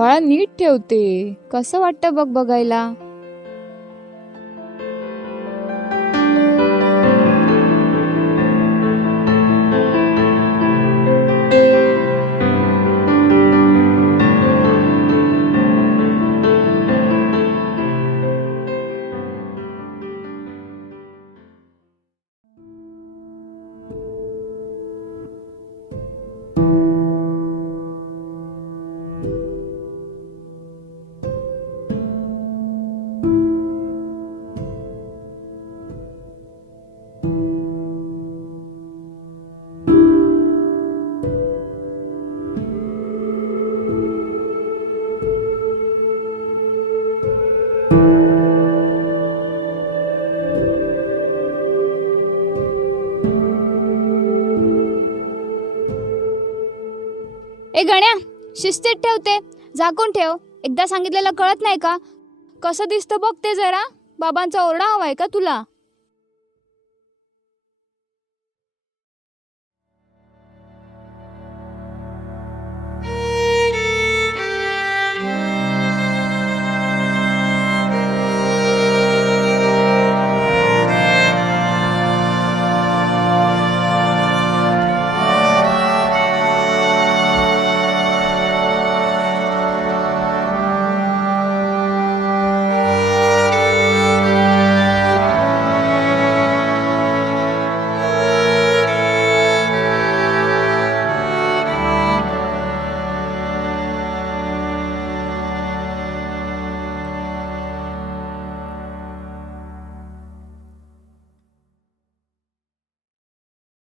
बाळा नीट ठेवते, कसं वाटतं बघ बघायला. ए गण्या, शिस्तीत ठेवते, झाकून ठेव. एकदा सांगितलेलं कळत नाही का? कसं दिसतं बघ ते जरा. बाबांचा ओरडा हवाय का तुला?